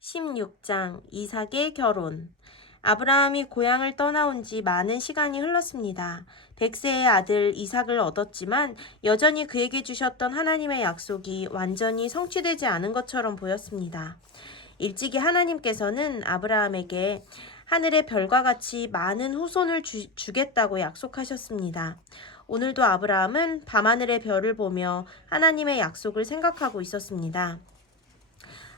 16장 이삭의 결혼. 아브라함이 고향을 떠나온 지 많은 시간이 흘렀습니다. 100세의 아들 이삭을 얻었지만 여전히 그에게 주셨던 하나님의 약속이 완전히 성취되지 않은 것처럼 보였습니다. 일찍이 하나님께서는 아브라함에게 하늘의 별과 같이 많은 후손을 주겠다고 약속하셨습니다. 오늘도 아브라함은 밤하늘의 별을 보며 하나님의 약속을 생각하고 있었습니다.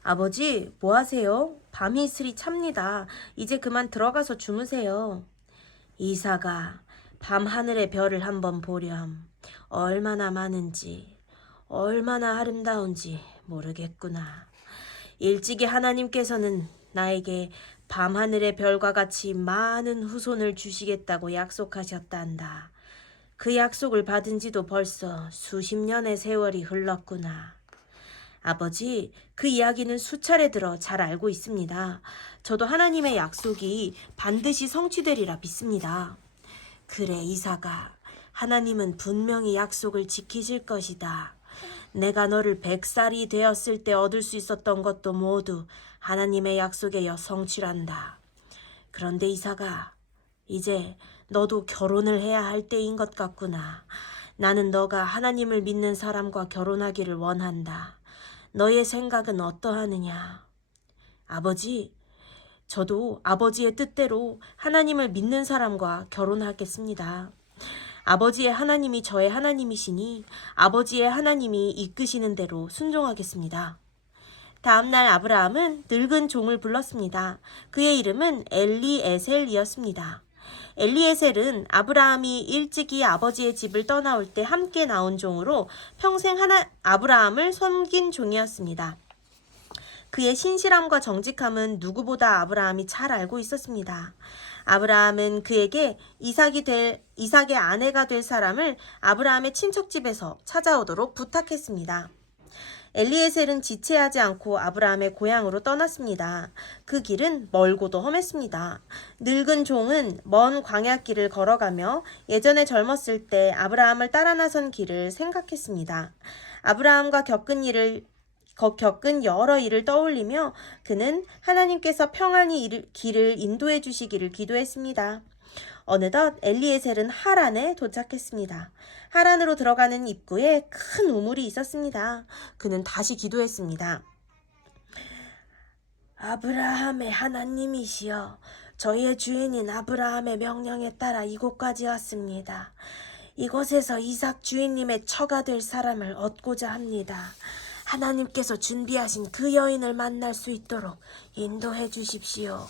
아버지, 뭐 하세요? 밤이 이슬이 찹니다. 이제 그만 들어가서 주무세요. 이사가 밤 하늘의 별을 한번 보렴. 얼마나 많은지, 얼마나 아름다운지 모르겠구나. 일찍이 하나님께서는 나에게 밤 하늘의 별과 같이 많은 후손을 주시겠다고 약속하셨단다. 그 약속을 받은 지도 벌써 수십 년의 세월이 흘렀구나. 아버지, 그 이야기는 수차례 들어 잘 알고 있습니다. 저도 하나님의 약속이 반드시 성취되리라 믿습니다. 그래, 이사가. 하나님은 분명히 약속을 지키실 것이다. 내가 너를 100살이 되었을 때 얻을 수 있었던 것도 모두 하나님의 약속에 성취란다. 그런데 이사가, 이제 너도 결혼을 해야 할 때인 것 같구나. 나는 너가 하나님을 믿는 사람과 결혼하기를 원한다. 너의 생각은 어떠하느냐? 아버지, 저도 아버지의 뜻대로 하나님을 믿는 사람과 결혼하겠습니다. 아버지의 하나님이 저의 하나님이시니 아버지의 하나님이 이끄시는 대로 순종하겠습니다. 다음날 아브라함은 늙은 종을 불렀습니다. 그의 이름은 엘리에셀이었습니다. 엘리에셀은 아브라함이 일찍이 아버지의 집을 떠나올 때 함께 나온 종으로 평생 아브라함을 섬긴 종이었습니다. 그의 신실함과 정직함은 누구보다 아브라함이 잘 알고 있었습니다. 아브라함은 그에게 이삭의 아내가 될 사람을 아브라함의 친척집에서 찾아오도록 부탁했습니다. 엘리에셀은 지체하지 않고 아브라함의 고향으로 떠났습니다. 그 길은 멀고도 험했습니다. 늙은 종은 먼 광야길을 걸어가며 예전에 젊었을 때 아브라함을 따라 나선 길을 생각했습니다. 아브라함과 겪은 여러 일을 떠올리며 그는 하나님께서 평안히 길을 인도해 주시기를 기도했습니다. 어느덧 엘리에셀은 하란에 도착했습니다. 하란으로 들어가는 입구에 큰 우물이 있었습니다. 그는 다시 기도했습니다. 아브라함의 하나님이시여, 저희의 주인인 아브라함의 명령에 따라 이곳까지 왔습니다. 이곳에서 이삭 주인님의 처가 될 사람을 얻고자 합니다. 하나님께서 준비하신 그 여인을 만날 수 있도록 인도해 주십시오.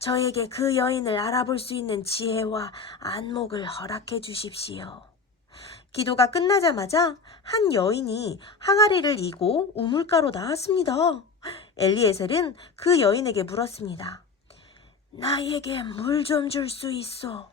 저에게 그 여인을 알아볼 수 있는 지혜와 안목을 허락해 주십시오. 기도가 끝나자마자 한 여인이 항아리를 이고 우물가로 나왔습니다. 엘리에셀은 그 여인에게 물었습니다. 나에게 물 좀 줄 수 있어?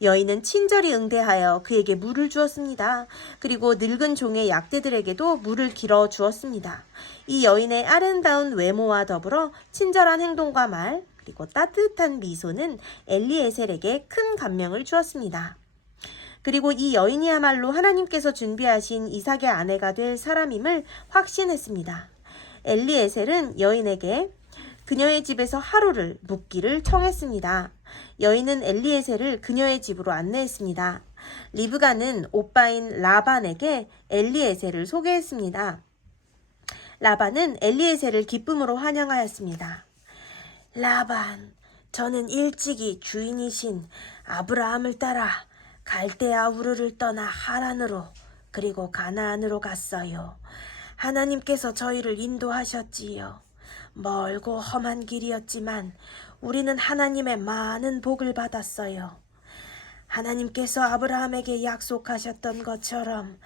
여인은 친절히 응대하여 그에게 물을 주었습니다. 그리고 늙은 종의 약대들에게도 물을 길어 주었습니다. 이 여인의 아름다운 외모와 더불어 친절한 행동과 말, 그리고 따뜻한 미소는 엘리에셀에게 큰 감명을 주었습니다. 그리고 이 여인이야말로 하나님께서 준비하신 이삭의 아내가 될 사람임을 확신했습니다. 엘리에셀은 여인에게 그녀의 집에서 하루를 묵기를 청했습니다. 여인은 엘리에셀을 그녀의 집으로 안내했습니다. 리브가는 오빠인 라반에게 엘리에셀을 소개했습니다. 라반은 엘리에셀을 기쁨으로 환영하였습니다. 라반, 저는 일찍이 주인이신 아브라함을 따라 갈대아 우르를 떠나 하란으로 그리고 가나안으로 갔어요. 하나님께서 저희를 인도하셨지요. 멀고 험한 길이었지만 우리는 하나님의 많은 복을 받았어요. 하나님께서 아브라함에게 약속하셨던 것처럼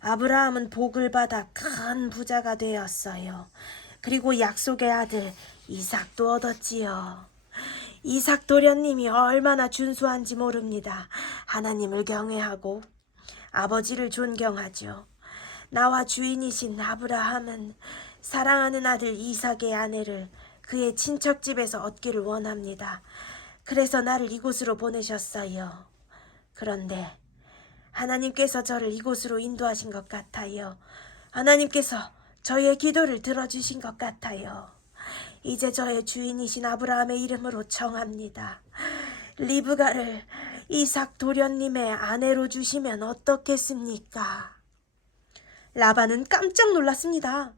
아브라함은 복을 받아 큰 부자가 되었어요. 그리고 약속의 아들 이삭도 얻었지요. 이삭 도련님이 얼마나 준수한지 모릅니다. 하나님을 경외하고 아버지를 존경하죠. 나와 주인이신 아브라함은 사랑하는 아들 이삭의 아내를 그의 친척집에서 얻기를 원합니다. 그래서 나를 이곳으로 보내셨어요. 그런데 하나님께서 저를 이곳으로 인도하신 것 같아요. 하나님께서 저의 기도를 들어주신 것 같아요. 이제 저의 주인이신 아브라함의 이름으로 청합니다. 리브가를 이삭 도련님의 아내로 주시면 어떻겠습니까? 라반은 깜짝 놀랐습니다.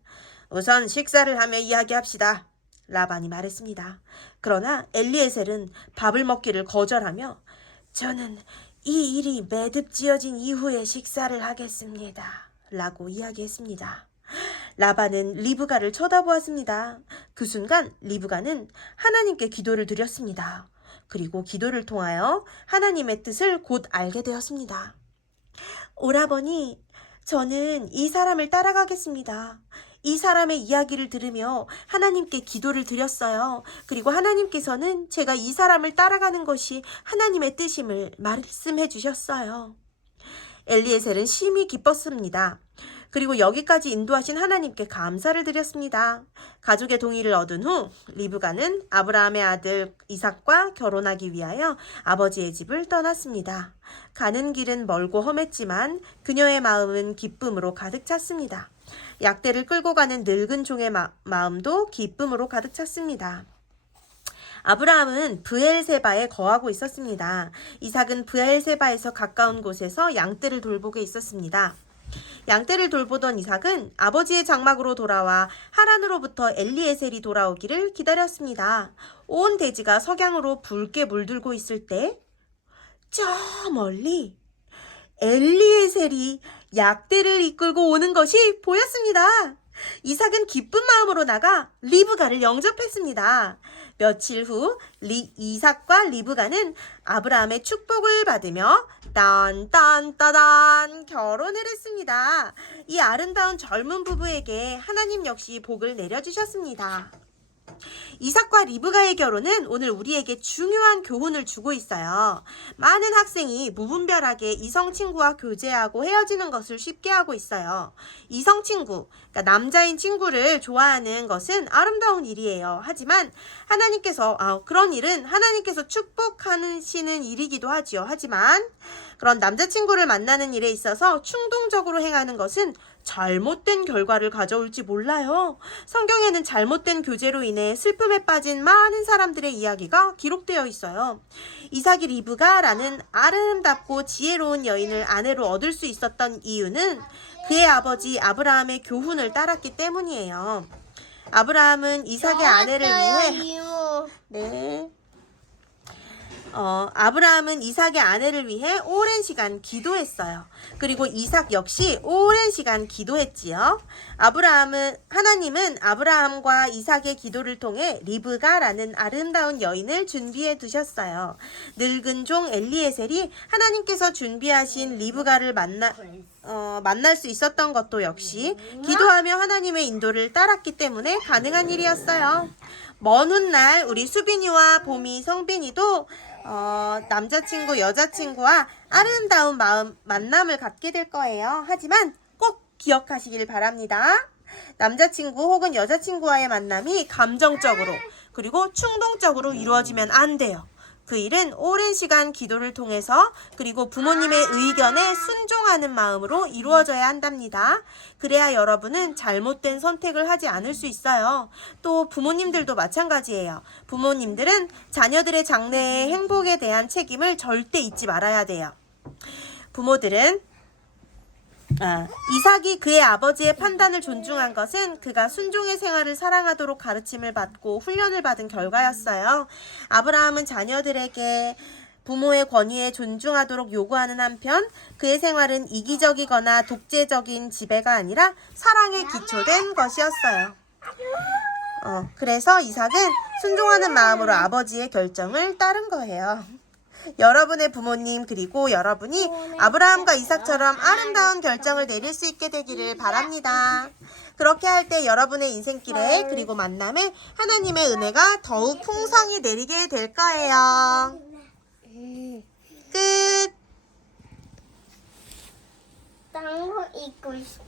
우선 식사를 하며 이야기합시다. 라반이 말했습니다. 그러나 엘리에셀은 밥을 먹기를 거절하며 저는 이 일이 매듭지어진 이후에 식사를 하겠습니다. 라고 이야기했습니다. 라반은 리브가를 쳐다보았습니다. 그 순간 리브가는 하나님께 기도를 드렸습니다. 그리고 기도를 통하여 하나님의 뜻을 곧 알게 되었습니다. 오라버니, 저는 이 사람을 따라가겠습니다. 이 사람의 이야기를 들으며 하나님께 기도를 드렸어요. 그리고 하나님께서는 제가 이 사람을 따라가는 것이 하나님의 뜻임을 말씀해 주셨어요. 엘리에셀은 심히 기뻤습니다. 그리고 여기까지 인도하신 하나님께 감사를 드렸습니다. 가족의 동의를 얻은 후 리브가는 아브라함의 아들 이삭과 결혼하기 위하여 아버지의 집을 떠났습니다. 가는 길은 멀고 험했지만 그녀의 마음은 기쁨으로 가득 찼습니다. 약대를 끌고 가는 늙은 종의 마음도 기쁨으로 가득 찼습니다. 아브라함은 브엘세바에 거하고 있었습니다. 이삭은 브엘세바에서 가까운 곳에서 양떼를 돌보게 있었습니다. 양떼를 돌보던 이삭은 아버지의 장막으로 돌아와 하란으로부터 엘리에셀이 돌아오기를 기다렸습니다. 온 대지가 석양으로 붉게 물들고 있을 때 저 멀리 엘리에셀이 약대를 이끌고 오는 것이 보였습니다. 이삭은 기쁜 마음으로 나가 리브가를 영접했습니다. 며칠 후 이삭과 리브가는 아브라함의 축복을 받으며 딴딴따단 결혼을 했습니다. 이 아름다운 젊은 부부에게 하나님 역시 복을 내려주셨습니다. 이삭과 리브가의 결혼은 오늘 우리에게 중요한 교훈을 주고 있어요. 많은 학생이 무분별하게 이성 친구와 교제하고 헤어지는 것을 쉽게 하고 있어요. 이성 친구, 그러니까 남자인 친구를 좋아하는 것은 아름다운 일이에요. 하지만 하나님께서 그런 일은 하나님께서 축복하시는 일이기도 하지요. 하지만 그런 남자친구를 만나는 일에 있어서 충동적으로 행하는 것은 잘못된 결과를 가져올지 몰라요. 성경에는 잘못된 교제로 인해 슬픔에 빠진 많은 사람들의 이야기가 기록되어 있어요. 이삭이 리브가라는 아름답고 지혜로운 여인을 아내로 얻을 수 있었던 이유는 그의 아버지 아브라함의 교훈을 따랐기 때문이에요. 아브라함은 이삭의 아내를 위해 아브라함은 이삭의 아내를 위해 오랜 시간 기도했어요. 그리고 이삭 역시 오랜 시간 기도했지요. 하나님은 아브라함과 이삭의 기도를 통해 리브가라는 아름다운 여인을 준비해 두셨어요. 늙은 종 엘리에셀이 하나님께서 준비하신 리브가를 만날 수 있었던 것도 역시 기도하며 하나님의 인도를 따랐기 때문에 가능한 일이었어요. 먼 훗날 우리 수빈이와 봄이, 성빈이도 남자친구, 여자친구와 아름다운 만남을 갖게 될 거예요. 하지만 꼭 기억하시길 바랍니다. 남자친구 혹은 여자친구와의 만남이 감정적으로 그리고 충동적으로 이루어지면 안 돼요. 그 일은 오랜 시간 기도를 통해서 그리고 부모님의 의견에 순종하는 마음으로 이루어져야 한답니다. 그래야 여러분은 잘못된 선택을 하지 않을 수 있어요. 또 부모님들도 마찬가지예요. 부모님들은 자녀들의 장래의 행복에 대한 책임을 절대 잊지 말아야 돼요. 부모들은 이삭이 그의 아버지의 판단을 존중한 것은 그가 순종의 생활을 사랑하도록 가르침을 받고 훈련을 받은 결과였어요. 아브라함은 자녀들에게 부모의 권위에 존중하도록 요구하는 한편 그의 생활은 이기적이거나 독재적인 지배가 아니라 사랑에 기초된 것이었어요. 그래서 이삭은 순종하는 마음으로 아버지의 결정을 따른 거예요. 여러분의 부모님 그리고 여러분이 아브라함과 이삭처럼 아름다운 결정을 내릴 수 있게 되기를 바랍니다. 그렇게 할 때 여러분의 인생길에 그리고 만남에 하나님의 은혜가 더욱 풍성히 내리게 될 거예요. 끝. 땅 입고 있어.